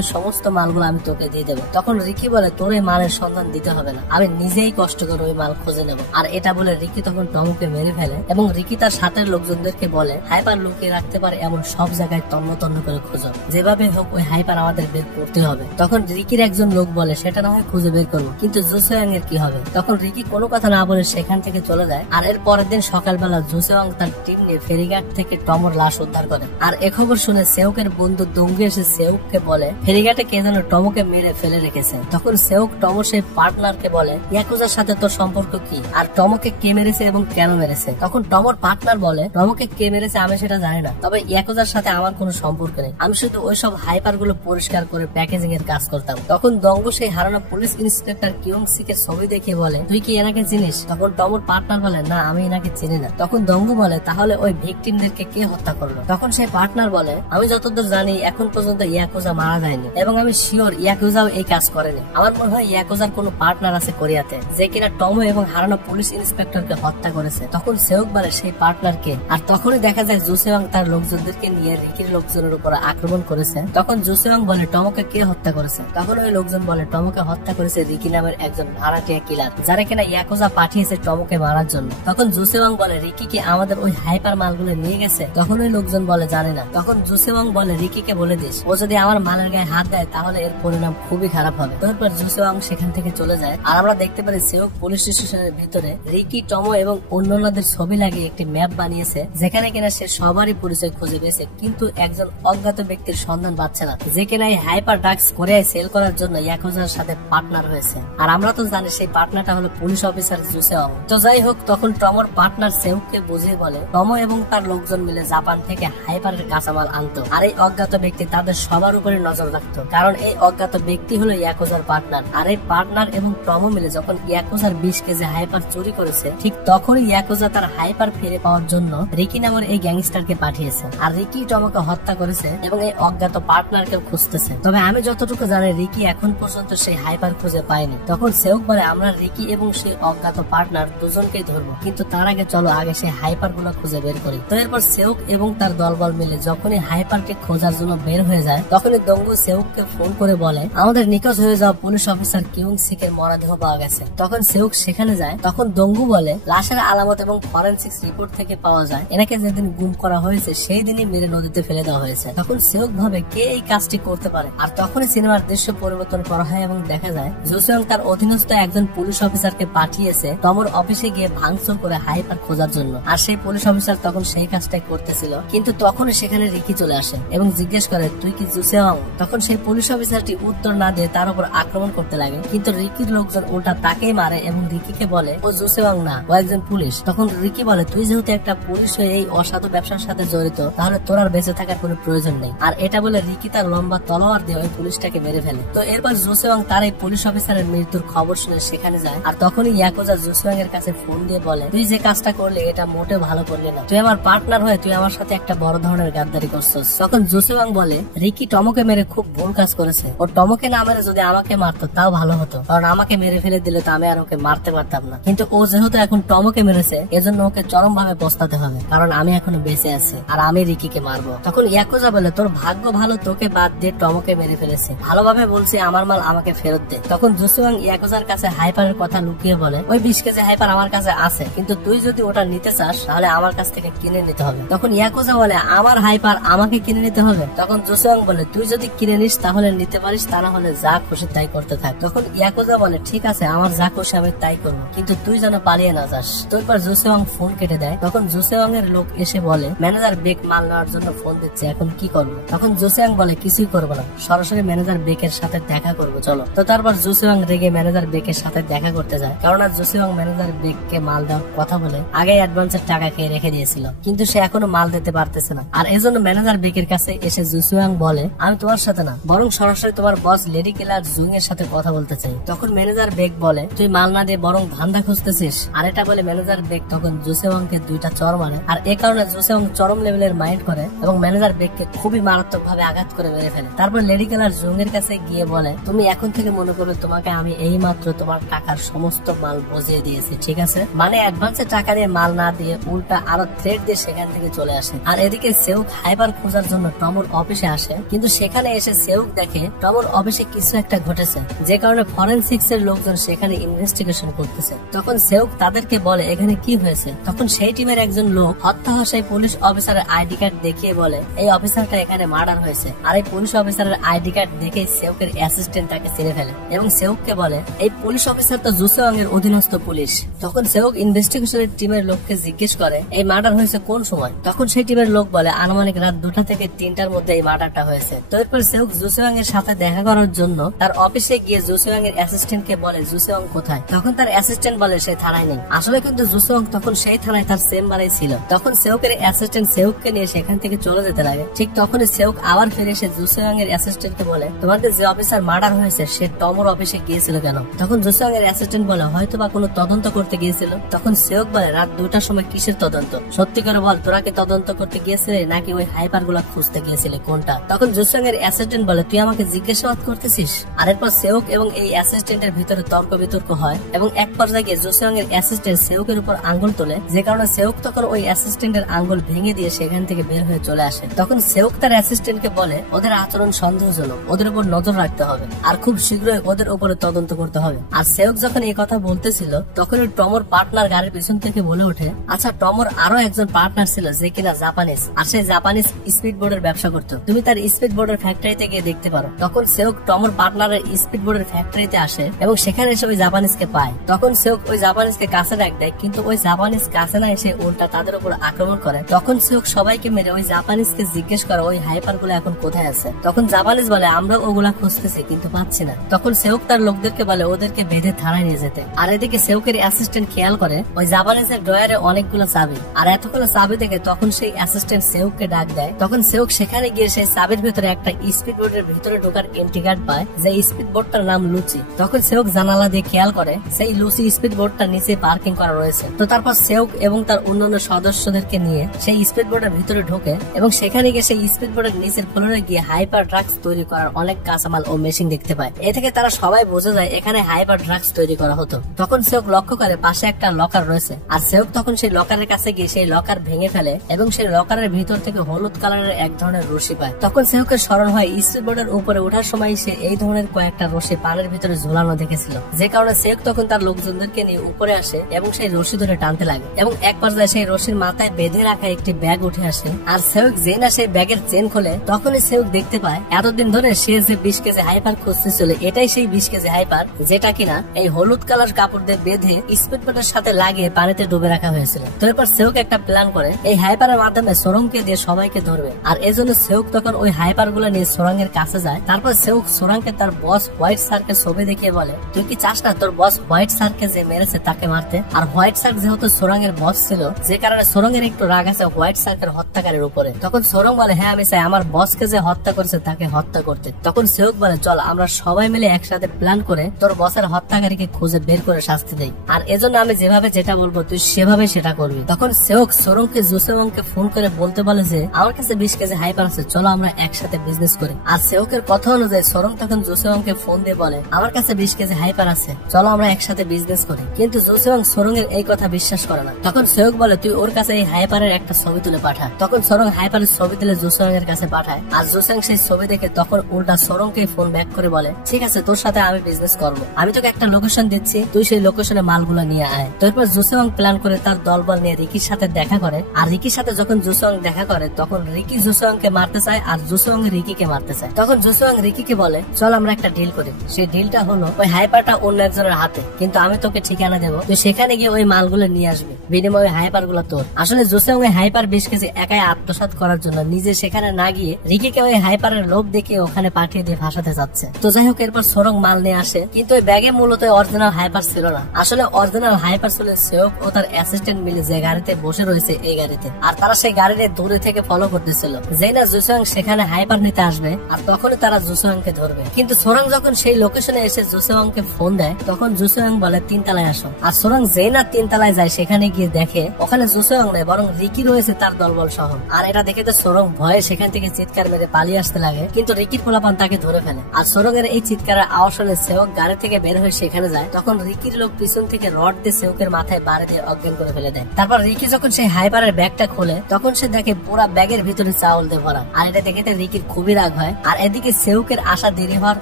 ওই সমস্ত মালগুলো আমি তোকে দিয়ে দেবো। তখন রিকি বলে তোর এই মালের সন্ধান দিতে হবে না, আমি নিজেই কষ্ট করে ওই মাল খুঁজে নেব। আর এটা বলে রিকি তখন টমকে মেরে ফেলে এবং রিকি তার সাথের লোকজনদেরকে বলে হাইপার লুকিয়ে রাখতে পারে এমন সব জায়গায় তন্ন তন্ন করে খোঁজো, যেভাবে হোক ওই হাইপার আমাদের বের করতে হবে। তখন রিকির একজন লোক বলে সেটা না হয় খুঁজে বের করবো, কিন্তু জোসেওয়াং এর কি হবে? তখন রিকি কোনো কথা না বলে সেখান থেকে চলে যায়। আর এর পরের দিন সকালবেলা জোসেওয়াং তার টিম নিয়ে ফেরিঘাট থেকে টমর লাশ উদ্ধার করে। আর এ খবর শুনে সেউকের বন্ধু দঙ্গু এসে সেউককে বলে ফেরিঘাটে কে যেন টমকে মেরে ফেলে রেখেছে। তখন সেউক টমর সেই পার্টনারকে বলে ইয়াকুজার সাথে তোর সম্পর্ক কি, আর টমকে কে মেরেছে এবং কেন মেরেছে? তখন টমর পার্টনার বলে টমকে কে মেরেছে আমি সেটা জানি না, তবে ইয়াকুজার সাথে আমার কোনো সম্পর্ক নেই, আমি শুধু ওইসব হাইপার গুলো পরিষ্কার করে প্যাকেজিং এর কাজ করতাম। তখন দঙ্গু সেই হারানো পুলিশ ইন্সপেক্টর কিয়ং সিকের ছবি দেখে বলে তুই কি এনাকে চিনিস? তখন টমর পার্টনার বলে না আমি এনাকে চিনি না। তখন দঙ্গু বলে তাহলে ওই ভিকটিমদেরকে কে হত্যা করলো? তখন সেই পার্টনার বলে আমি যতদূর জানি এখন পর্যন্ত ইয়াকুজা মারা যায়নি এবং আমি শিওর ইয়াকুজাও এই কাজ করেনি। আমার মনে হয় ইয়াকুজার কোনো পার্টনার আছে কোরিয়াতে যে কিনা টমো এবং হারানো পুলিশ ইন্সপেক্টরকে হত্যা করেছে। তখন সেউক বলে সেই পার্টনার কে? আর তখনই দেখা যায় জোসেওয়াং তার লোকজনদেরকে নিয়ে রিকির লোকজনের উপর আক্রমণ করেছে। তখন জোসেওয়াং বলে টমোকে কে হত্যা করেছে? তখন ওই লোকজন বলে টমোকে হত্যা করেছে রিকি নামের একজন ভাড়াটিয়া কিলার, যারা কিনা ইয়াকুজা পাঠিয়েছে টমোকে মারার জন্য। তখন জোসেওয়াং বলে রিকি কি আমাদের ওই হাইপার মালগুলো নিয়ে গেছে? তখন ওই লোকজন বলে জানে না। তখন জোসেওয়াং বলে রিকিকে বলে দিস ও যদি আমার মালের গায়ে হাত দেয় তাহলে এর পরিণাম খুবই খারাপ হবে। তারপর জোসেওয়াং সেখান থেকে চলে যায়। আর আমরা দেখতে পারি সেউক পুলিশ স্টেশনের ভিতরে রিকি, টমো এবং অন্যান্যদের ছবি লাগিয়ে একটি ম্যাপ বানিয়েছে যেখানে কিনা সে সবারই পরিচয় খুঁজে পেয়েছে, কিন্তু একজন অজ্ঞাত ব্যক্তির সন্ধান পাচ্ছে না যে কিনা এই হাইপার ড্রাগস কোরিয়ায় সেল করার জন্য ইয়াকুজার সাথে পার্টনার হয়েছে। আর আমরা তো জানি সেই পার্টনারটা হলো পুলিশ অফিসার জোসেওয়াং। তো যাই হোক তখন টমোর পার্টনার সেউককে বুঝিয়ে বলে টমো এবং তার লোকজন মিলে জাপান থেকে হাইপারের কাঁচামাল আনতো, আর এই অজ্ঞাত ব্যক্তি তাদের সবার উপরে নজর রাখতো, কারণ এই অজ্ঞাত ব্যক্তি হলো ইয়াকুজার পার্টনার। আর এই পার্টনার এবং টমো মিলে যখন ইয়াকুজার 20 কেজি হাইপার চুরি করেছে ঠিক তখনই ইয়াকুজা তার হাইপার ফিরে পাওয়ার জন্য রিকি নামের এই গ্যাংস্টারকে পাঠিয়েছে। আর রিকি টমোকে হত্যা করেছে এবং এই অজ্ঞাত পার্টনারকে খুঁজতেছে। তবে আমি যতটুকু জানি রিকি এখন পর্যন্ত সেই হাইপার খুঁজে পায়নি। তখন সেউক বলে আমরা রিকি এবং সেই অজ্ঞাত পার্টনার দুজনকেই ধরবো, কিন্তু তার আগে চলো আগে সেই হাইপার গুলো খুঁজে বের করি। তো এরপর সেউক এবং তার দলবল মিলে যখনই হাইপারকে খোঁজার জন্য বের হয়ে যায় তখনই দঙ্গু সেউককে ফোন করে বলে আমাদের নিখোঁজ হয়ে যাওয়া পুলিশ অফিসার কিয়ং সিকের মরদেহ পাওয়া গেছে। তখন সেউক সেখানে যায়। তখন দঙ্গু বলে লাশের আলামত এবং ফরেনসিক্স রিপোর্ট থেকে পাওয়া যায় এনাকে যেদিন গুম করা হয়েছে সেই দিনই মেরে নদীতে ফেলে দেওয়া হয়েছে। তখন সেউক ভাবে কে এই কাজটি করতে পারে। আর তখনই সিনেমার দৃশ্য পরিবর্তন করা হয় এবং দেখা যায় জোসেওং তার অধীনস্থ একজন পুলিশ অফিসারকে পাঠিয়েছে টমোর অফিসে গিয়ে ভাঙচুর করে হাইপার খোঁজার জন্য। আর সেই পুলিশ অফিসার তখন সেই কাজটাই করতেছিল, কিন্তু তখনই সেখানে রিকি চলে আসে এবং জিজ্ঞেস করে তুই কি জোসেওং? তখন সেই পুলিশ অফিসারটি উত্তর না দিয়ে তার উপর আক্রমণ করতে লাগে, কিন্তু রিকির লোকজন উল্টা তাকেই মারে এবং রিকিকে বলে ও জোসেওং না, ও একজন পুলিশ। তখন রিকি বলে তুই যেহেতু একটা পুলিশ হয়ে এই অসাধু ব্যবসার সাথে জড়িত তাহলে তোর আর বেঁচে থাকার কোনো প্রয়োজন নেই। আর এটা বলে রিকি তার লম্বা তলোয়ার দিয়ে ওই পুলিশটাকে মেরে ফেলে। তো এরপর জোসেওং তার এই পুলিশ অফিসারের মৃত্যুর খবর শুনে সেখানে যায়। আর তখনই ইয়াকুজা জোসেওং এর কাছে ফোন দিয়ে বলে তুই যে কাজটা করলি এটা মোটেও ভালো করলি না, তুই আমার পার্টনার হয়ে তুই আমার সাথে একটা বড় ধরনের গাদ্দারি করছিস। তখন জোসেওং বলে রিকি টমোকে মেরে খুব ভুল কাজ করেছে, ও টমোকে না মেরে যদি আমাকে মারতো তাও ভালো হতো, কারণ আমাকে মেরে ফেলে দিলে তো আমি আর ওকে মারতে পারতাম না, কিন্তু ও যেহেতু এখন টমোকে মেরেছে এজন্য ওকে চরম ভাবে পস্তাতে হবে, কারণ আমি এখনো বেঁচে আছি আর আমি রিকিকে মারবো। তখন ইয়াকুজা বলে তোর ভাগ্য ভালো তোকে বাদ দিয়ে টমোকে মেরে ফেলেছে, ভালোভাবে বলছি আমার মাল আমাকে ফেরত দে। তখন জোসেওং ইয়াকুজার কাছে হাইপারের কথা লুকিয়ে বলে ওই 20 কেজি হাইপার আমার কাছে আছে, কিন্তু তুই যদি ওটা নিতে চাস তাহলে আমার কাছ থেকে কিনে নিতে হবে। তখন ইয়াকুজা বলে আমার হাইপার আমাকে কিনে নিতে হবে? তখন জোসেওং বলে তুই যদি কিনে নিস তাহলে নিতে পারিস, তা না হলে যা খুশি তাই করতে থাক। তখন ইয়াকুজা বলে ঠিক আছে আমার যা খুশি আমি তাই করবো, কিন্তু তুই যেন পালিয়ে না যাস। তো এবার জোসেওং ফোন কেটে দেয়। তখন জোসেওং এর লোক এসে বলে ম্যানেজার বেক মাল নেওয়ার জন্য ফোন দিচ্ছে, এখন কি করবো? তখন জোসেওং বলে কিছুই করবো না, সরাসরি ম্যানেজার বেকের সাথে দেখা করবো চলো। তো তারপর জোসেওং রেগে ম্যানেজার বেকের সাথে দেখা করতে যায়, কারণ জোসেওং ম্যানেজার বেককে মাল দেওয়ার কথা বলে আগে অ্যাডভান্সের টাকা খেয়ে রেখে দিয়েছিল, কিন্তু সে এখনো মাল দিতে পারতেছে না। আর এজন্য ম্যানেজার বেকের কাছে এসে জোসেওং বলে আমি তোমার সাথে না বরং সরাসরি তোমার বস লেডি কিলার জুং এর সাথে কথা বলতে চাই। তখন ম্যানেজার বেক বলে তুই মাল না দিয়ে বরং ধান্দা খুঁজতেছিস। আর এটা বলে ম্যানেজার বেক তখন জোসেওংকে 2টা চড় মারে। আর এ কারণে জোসেওং চরম লেভেলের মাইন্ড করে এবং ম্যানেজার বেককে খুবই মারাত্মক ভাবে আঘাত করে মেরে ফেলে। তারপর লেডি কিলার জুং এর কাছে গিয়ে বলে তুমি এখন থেকে মনে করবে তোমাকে আমি এই মাত্র তোমার টাকার সমস্ত মাল বুঝিয়ে দিয়েছি, ঠিক আছে? মানে অ্যাডভান্সে টাকা দিয়ে মাল না দিয়ে উল্টা আরো থ্রেট দিয়ে সেখান থেকে চলে আসে। আর এদিকে সেউক হাইপার খোঁজার জন্য টমর অফিসে আসে, কিন্তু সেখানে এসে সেউক দেখে টমর অফিসে কিছু একটা ঘটেছে, যে কারণে ফরেনসিক্স এর লোকজন সেখানে ইনভেস্টিগেশন করতেছে। তখন সেউক তাদেরকে বলে এখানে কি হয়েছে। তখন সেই টিমের একজন লোক হত্যা হওয়া সেই পুলিশ অফিসারের আইডি কার্ড দেখিয়ে বলে এই অফিসারটা এখানে মার্ডার হয়েছে। আর এই পুলিশ অফিসারের আইডি কার্ড দেখে সেউকের অ্যাসিস্ট্যান্ট তাকে চিনে ফেলে এবং সেউককে বলে এই পুলিশ অফিসার তো জুসেওয়াং এর অধীনস্থ পুলিশ। তখন সেউক ইনভেস্টিগেশনের টিমের লোককে জিজ্ঞেস করে এই মার্ডার হয়েছে কোন সময়। তখন সেই টিমের লোক বলে আনুমানিক রাত 2টা থেকে 3টার মধ্যে এই মার্ডারটা হয়েছে। তো এরপর সেউক জুসেওয়াং এর সাথে দেখা করার জন্য তার অফিসে গিয়ে জুসেওয়াং এর অ্যাসিস্ট্যান্টকে বলে জুসেওয়াং কোথায়। তখন তার অ্যাসিস্ট্যান্ট বলে সে থানায় নেই। আসলে কিন্তু জুসেওয়াং তখন সেই থানায় তার চেম্বারে ছিল। তখন সেউকের অ্যাসিস্ট্যান্ট সেউককে নিয়ে সেখান থেকে চলে যেতে লাগে। ঠিক তখনই সেউক আবার ফিরে এসে জুসেওয়াং এর অ্যাসিস্ট্যান্টকে বলে তোমাদের যে অফিসার মার্ডার হয়েছে সে টমর অফিসে গিয়েছিল কেন। তখন জুসেওয়াং এর অ্যাসিস্ট্যান্ট বলে হয়তো বা কোনো তদন্ত করতে গিয়েছিল। তখন সেউক বলে রাত 2টার সময় কিসের তদন্ত, সত্যি করে বল তোরা কি তদন্ত করতে গিয়েছিলে নাকি ওই হাইপার গুলা খুঁজতে গিয়েছিলে কোনটা। তখন জুসেওয়াং এর অ্যাসিস্ট্যান্ট বলে তুই আমাকে জিজ্ঞাসাবাদ করতেছিস। আর এরপর সেউক এবং এই অ্যাসিস্ট্যান্টের ভিতরে তর্ক বিতর্ক হয় এবং এক পর্যায়ে গিয়ে জুসেওয়াং এর অ্যাসিস্ট্যান্ট সেউকের উপর আঙ্গুল তোলে, যে কারণে সেউক তখন ওই অ্যাসিস্ট্যান্টের আঙ্গুল ভেঙে দিয়ে সেখান থেকে বের হয়ে চলে আসে। তখন সেউক তার অ্যাসিস্ট্যান্টকে বলে ওদের আচরণ সন্দেহজনক, ওদের উপর নজর রাখতে হবে আর খুব শীঘ্রই ওদের উপরে তদন্ত করতে হবে। আর সেউক যখন এই কথা বলতেছিল তখন টমর পার্টনার গাড়ির পিছন থেকে বলে ওঠে আচ্ছা টমর আরো একজন পার্টনার ছিল যে কিনা জাপানিজ, আর সেই জাপানিজ স্পিড বোর্ডের ব্যবসা করতো, তুমি তার স্পিড বোর্ডের ফ্যাক্টরিতে গিয়ে দেখতে পারো। তখন সেউক টমর পার্টনারের স্পিড বোর্ডের ফ্যাক্টরিতে আসে এবং সেখানে এসে ওই জাপানিজকে পায়। তখন সেউক ওই জাপানিজকে কাছে ডাক দেয়, কিন্তু ওই জাপানিজ কাছে না এসে উল্টা তাদের উপর আক্রমণ করে। তখন সেউক সবাইকে মেরে ওই জাপানিজকে জিজ্ঞেস করে ওই হাইপার গুলো এখন কোথায় আছে। তখন জাপানিজ বলে আমরা ওগুলা খুঁজতেছি কিন্তু পাচ্ছি না। তখন সেউক তার লোকদেরকে বলে ওদেরকে বেঁধে থানায় নিয়ে যেতে। আর এদিকে সেউকের অ্যাসিস্ট্যান্ট খেয়াল করে ওই জাপানিজের ড্রয়ারে অনেকগুলো চাবি, আর এতগুলো চাবি দেখে তখন সেই অ্যাসিস্ট্যান্ট সেউককে ডাক দেয়। তখন সেউক সেখানে গিয়ে সেই চাবির ভিতরে একটা স্পিড বোর্ডের ভিতরে ঢোকার এন্ট্রি কার্ড পায়, যে স্পিড বোর্ডটার নাম লুচি। তখন সেউক জানালা দিয়ে খেয়াল করে সেই লুচি স্পিড বোর্ডটা নিচে পার্কিং করা রয়েছে। তো তারপর সেউক এবং তার অন্যান্য সদস্যদেরকে নিয়ে সেই স্পিড বোর্ডের ভিতরে ঢোকে এবং সেখানে গিয়ে সেই স্পিড বোর্ডের নিচের ফ্লোরে গিয়ে হাইপার ড্রাগস তৈরি করার অনেক কাঁচামাল ও মেশিন দেখতে পায়। এ থেকে তারা সবাই বোঝা যায় এখানে হাইপার ড্রাগস তৈরি করা হতো। তখন সেউক লক্ষ্য করে পাশে একটা লকার রয়েছে, আর সেউক তখন সেই লকারের কাছে গিয়ে সেই লকার ভেঙে ফেলে এবং সেই লকারের ভিতর থেকে হলুদ কালারের এক ধরনের রশি পায়। তখন সেউকের স্মরণ হয় স্পিড বোর্ডের উপরে ওঠার সময় সে এই ধরনের কয়েকটা রশি পানের ভিতরে ঝোলানো দেখেছিল, যে কারণে সেউক তখন তার লোকজনদেরকে নিয়ে উপরে আসে এবং সেই রশি ধরে টানতে লাগে এবং এক পর্যায়ে সেই রশির মাথায় বেঁধে রাখা একটি ব্যাগ উঠে আসে। আর সেউক যেই না সেই ব্যাগের চেন খোলে তখনই সেউক দেখতে পায় এতদিন ধরে সে যে 20 কেজি হাইপার খুঁজতেছিল এটাই সেই 20 কেজি হাইপার, যেটা কিনা এই হলুদ কালার কাপড় দিয়ে বেঁধে স্পিড বোর্ডের সাথে লাগিয়ে পানিতে ডুবে রাখা হয়েছিল। তো এরপর সেউক একটা প্ল্যান করে এই হাইপারের মাধ্যমে সোরংকে দিয়ে সবাইকে ধরবে। আর এজন্য সেউক তখন ওই হাইপার গুলো নিয়ে সোরাংয়ের কাছে যায়। তারপর সেউক সোরাংকে তার বস হোয়াইট শার্কের ছবি দেখিয়ে বলে তুই কি চাস না তোর বস হোয়াইট শার্ককে যে মেরেছে তাকে মারতে। আর হোয়াইট শার্ক যেহেতু সোরাংয়ের বস ছিল, যে কারণে সোরংয়ের একটু রাগ আছে হোয়াইট শার্কের হত্যাকারীর উপরে। তখন সোরং বলে হ্যাঁ আমি চাই আমার বসকে যে হত্যা করেছে তাকে হত্যা করতে। তখন সেউক বলে চল আমরা সবাই মিলে একসাথে প্ল্যান করে তোর বসের হত্যাকারীকে খুঁজে বের করে শাস্তি দেই, আর এজন্য আমি যেভাবে যেটা বলবো তুই সেভাবে সেটা করবি। তখন সেউক সোরংকে জুসেওয়াংকে ফোন করে বলতে বলে যে আমার কাছে 20 কেজি হাইপার আছে, চলো আমরা একসাথে বিজনেস করি। আর সেউকের কথা অনুযায়ী সোরং তখন জুসেওয়াংকে ফোন দিয়ে বলে আমার কাছে 20 কেজি হাইপার আছে, চলো আমরা একসাথে বিজনেস করি। কিন্তু জুসেওয়াং সোরং এর এই কথা বিশ্বাস করে না। তখন সেউক বলে তুই ওর কাছে এই হাইপারের একটা ছবি তুলে পাঠা। তখন সোরং হাইপারের ছবি তুলে জুসেওয়াং এর কাছে পাঠায়। আর জুসেওয়াং সেই ছবি দেখে তখন উল্টা সোরংকে ফোন ব্যাক করে বলে ঠিক আছে তোর সাথে আমি বিজনেস করবো, আমি তোকে একটা লোকেশন দিচ্ছি, তুই সেই লোকেশনে মালগুলো নিয়ে আয়। তারপর জুসেওয়াং প্ল্যান করে তার দলবল নিয়ে রিকির সাথে দেখা করে। আর রিকির সাথে যখন জুসেওয়াং দেখা করে তখন রিকি জুসেওয়াংকে মারতে চায় আর জুসেওয়াং রিকিকে মারতে চায়। তখন জুসেওয়াং রিকিকে বলে চল আমরা একটা ডিল করি। সেই ডিলটা হলো ওই হাইপারটা অন্য একজনের হাতে, কিন্তু আমি তোকে ঠিকানা দেবো, তুই সেখানে গিয়ে ওই মালগুলো নিয়ে আসবি, বিনিময়ে হাইপার গুলো তোর। আসলে জুসেওয়াং ওই হাইপার 20 কেজি একাই আত্মসাৎ করার জন্য নিজে সেখানে না গিয়ে রিকিকে ওই হাইপারের লোভ দেখে ওখানে পাঠিয়ে দিয়ে ভাসাতে যাচ্ছে। তো যাই হোক এরপর সোরং মাল নিয়ে আসে, কিন্তু ওই ব্যাগে মূলত অরিজিনাল হাইপার ছিল না। আসলে অরিজিনাল হাইপার ছিল সেউক ও তার অ্যাসিস্ট্যান্ট মিলে যে গাড়িতে বসে রয়েছে এই গাড়িতে, আর তারা সেই গাড়িতে দূরে থেকে ফলো করতেছিল। যেই না জুসেওয়াং সেখানে হাইপার নিতে আসবে আর তখনই তারা জুসেওয়াংকে ধরবে। কিন্তু সোরং যখন সেই লোকেশনে এসে জুসেওয়াংকে ফোন দেয় তখন জুসেওয়াং বলে 3 তলায় আসো। আর সোরং যেই না 3 তলায় যায় সেখানে গিয়ে দেখে ওখানে জুসেওয়াং নেই বরং রিকি রয়েছে তার দলবল সহ। আর এটা দেখে তো সোরং ভয়ে সেখান থেকে চিৎকার মেরে পালিয়ে আসতে লাগে, কিন্তু রিকির পোলাপান তাকে ধরে ফেলে। আর সোরং এর এই চিৎকারের আওয়াজ শুনে সেউক গাড়ি থেকে বের হয়ে সেখানে যায়। তখন রিকির লোক পিছন থেকে রড দিয়ে সেউকের মাথায় বাড়ি দিয়ে অজ্ঞান করে ফেলে দেয়। তারপর রিকি যখন সেই হাইপারের ব্যাগটা ব্যাগটা খোলে তখন সে দেখে পুরা ব্যাগের ভিতরে চাউল দিয়ে ভরা। আর এটা দেখে রিকির খুবই রাগ হয়। আর এদিকে সেউকের আসা দেরি হওয়ার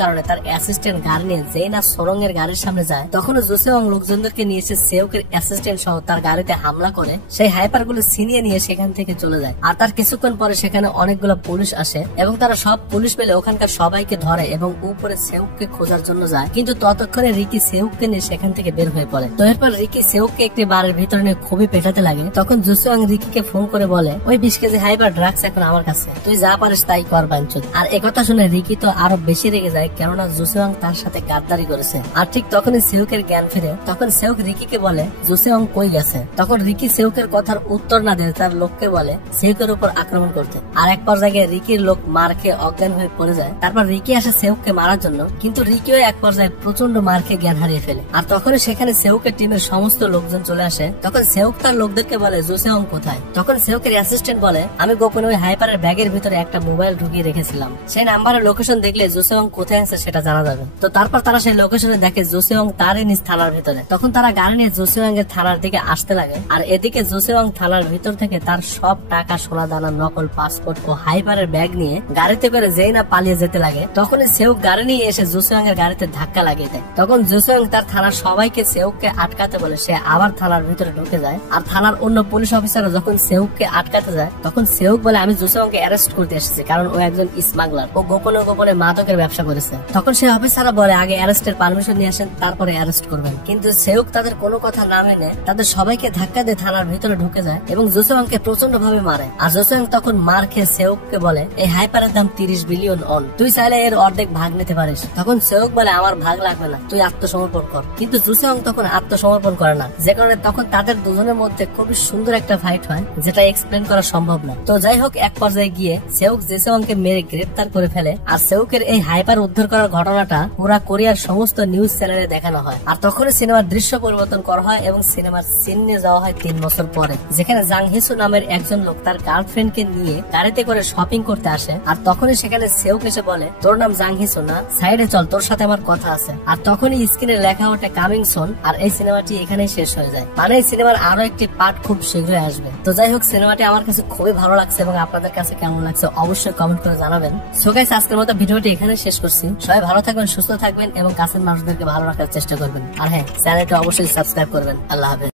কারণে তার অ্যাসিস্ট্যান্ট গাড়ি নিয়ে যেই না সোরঙ্গের গাড়ির সামনে যায় তখন জোসেওং লোকজনদেরকে নিয়ে এসে সেউকের অ্যাসিস্ট্যান্ট সহ তার গাড়িতে হামলা করে সেই হাইপার গুলো ছিনিয়ে নিয়ে সেখান থেকে চলে যায়। আর তার কিছুক্ষণ পরে সেখানে অনেকগুলো পুলিশ আসে এবং তারা সব পুলিশ পেলে ওখানকার সবাইকে ধরে এবং উপরে সেউককে খোঁজার জন্য যায়। কিন্তু ততক্ষণে রিকি সেউককে নিয়ে সেখান থেকে বের হয়ে পড়ে। তো এরপর রিকি সেউককে একটি বারের ভিতরে নিয়ে খুবই পেটাতে লাগে। তখন জোসেওং রিকিকে ফোন করে বলে, ওই 20 কেজি হাইপার ড্রাগস এখন আমার কাছে, তুই যা পারিস তাই কর বাঞ্চুদ। আর একথা শুনে রিকি তো আরো বেশি রেগে যায়, কেননা জোসেওং তার সাথে গাদ্দারি করেছে। আর ঠিক তখনই সেউকের জ্ঞান ফিরে। তখন সেউক রিকিকে বলে জোসেওং কই গেছে। তখন রিকি সেউকের কথার উত্তর না দিয়ে তার লোককে বলে সেউকের উপর আক্রমণ করতে। আর এক পর্যায়ে রিকির লোক মার খেয়ে অজ্ঞান হয়ে পড়ে যায়। তারপর রিকি আসে সেউককে মারার জন্য, কিন্তু রিকিও এক পর্যায়ে প্রচন্ড মার খেয়ে জ্ঞান হারিয়ে ফেলে। আর তখনই সেখানে সেউকের টিমের সমস্ত লোকজন চলে আসে। তখন সেউক তার লোকদেরকে বলে জোসেওং কোথায়। তখন সেউকের অ্যাসিস্ট্যান্ট বলে, আমি গোপনে ওই হাইপারের ব্যাগের ভিতরে একটা মোবাইল ঢুকিয়ে রেখেছিলাম, সেই নাম্বারের লোকেশন দেখলে জোসেওং কোথায় আছে সেটা জানা যাবে। তো তারপর তারা সেই লোকেশনে দেখে জোসেওং তারই নিজ থানার ভিতরে। তখন তারা গাড়ি নিয়ে জোসেওং এর থানার দিকে আসতে লাগে। আর এদিকে জোসেওং থানার ভিতর থেকে তার সব টাকা, সোনা দানা, নকল পাসপোর্ট ও হাইপারের ব্যাগ নিয়ে গাড়িতে করে যেই না পালিয়ে যেতে লাগে তখনই সেউক গাড়ি নিয়ে এসে জোসেওং এর গাড়িতে ধাক্কা লাগিয়ে দেয়। তখন জোসেওং তার থানার সবাইকে সেউককে আটকাতে বলে সে আবার থানার ভিতরে ঢুকে যায়। আর থানার অন্য পুলিশ অফিসাররা যখন সেউককে আটকাতে যায় তখন সেউক বলে, আমি জোসেওংকে অ্যারেস্ট করতে এসেছি, কারণ ও একজন স্মাগলার, ও গোপনে গোপনে মাদকের ব্যবসা করেছে। তখন সে অফিসাররা বলে আগে অ্যারেস্টের পারমিশন নিয়ে আসেন, তারপরে অ্যারেস্ট করবেন। কিন্তু সেউক তাদের কোনো কথা না মেনে তাদের সবাইকে ধাক্কা দিয়ে থানার ভিতরে ঢুকে যায় এবং জোসেওংকে প্রচন্ড ভাবে মারে। আর জোসেওং তখন মার খেয়ে সেউককে বলে, এই হাইপারের দাম 30 বিলিয়ন অন, তুই চাইলে এর অর্ধেক ভাগ নিতে পারিস। তখন সেউক বলে, আমার ভাগ লাগবে না, তুই আত্মসমর্পণ কর। কিন্তু জোসেওং তখন আত্মসমর্পণ করে না, যে কারণে তখন তাদের দুজনের মধ্যে খুবই সুন্দর একটা ফাইট হয় যেটা এক্সপ্লেন করা সম্ভব না। তো যাই হোক, এক পর্যায়ে গিয়ে সেউক জোসেওংকে মেরে গ্রেফতার করে ফেলে। আর সেউকের এই হাইপার উদ্ধার করার ঘটনাটা পুরা কোরিয়ার সমস্ত নিউজ চ্যানেলে দেখানো হয়। আর তখনই সিনেমার দৃশ্য পরিবর্তন করা হয় এবং সিনেমার সিন নিয়ে যাওয়া হয় 3 বছর পরে, যেখানে জাং হিসু নামের একজন লোক তার গার্লফ্রেন্ড কে নিয়ে গাড়িতে করে শপিং করতে আসে। আর তখনই সেখানে সেউক এসে বলে, তোর নাম জাং হিসু না, সাইডে চল, তোর সাথে আমার কথা আছে। আর তখনই স্ক্রিনে লেখা ওঠে কামিং সুন। আর এই সিনেমাটি এখানেই শেষ হয়ে যায়। মানে এই সিনেমার আরো একটি পার্ট খুব শীঘ্রই আসবে। তো যাই হোক, সিনেমাটি আমার কাছে খুবই ভালো লাগছে এবং আপনাদের কাছে কেমন লাগছে অবশ্যই কমেন্ট করে জানাবেন। সো গাইস, আজকের মতো ভিডিওটি এখানে শেষ করছি। সবাই ভালো থাকবেন, সুস্থ থাকবেন এবং কাছের মানুষদেরকে ভালো রাখার চেষ্টা করবেন। আর হ্যাঁ, চ্যানেলটি অবশ্যই সাবস্ক্রাইব করবেন। আল্লাহ হাফেজ।